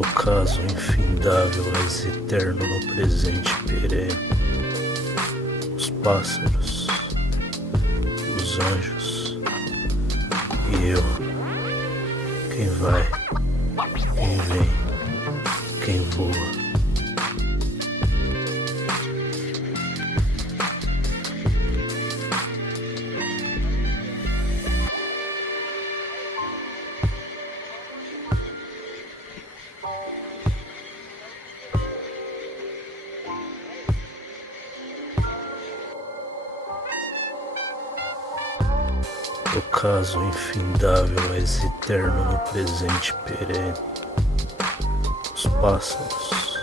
Ocaso infindável és eterno no presente perene. Os pássaros, os anjos e eu. Quem vai, quem vem, quem voa. Ocaso infindável és eterno no presente perene. Os pássaros,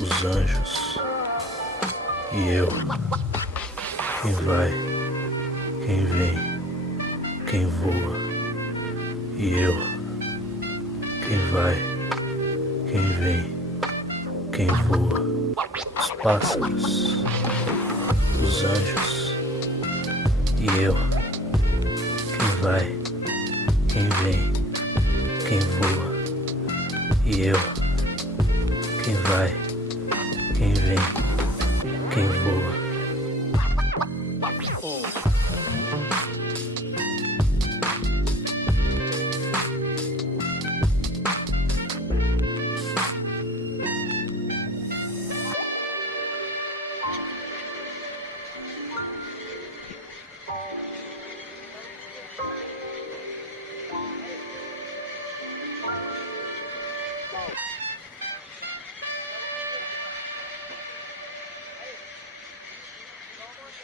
os anjos e eu. Quem vai, quem vem, quem voa. E eu. Quem vai, quem vem, quem voa. Os pássaros, os anjos e eu. Quem vai, quem vem, quem voa. E eu. Quem vai,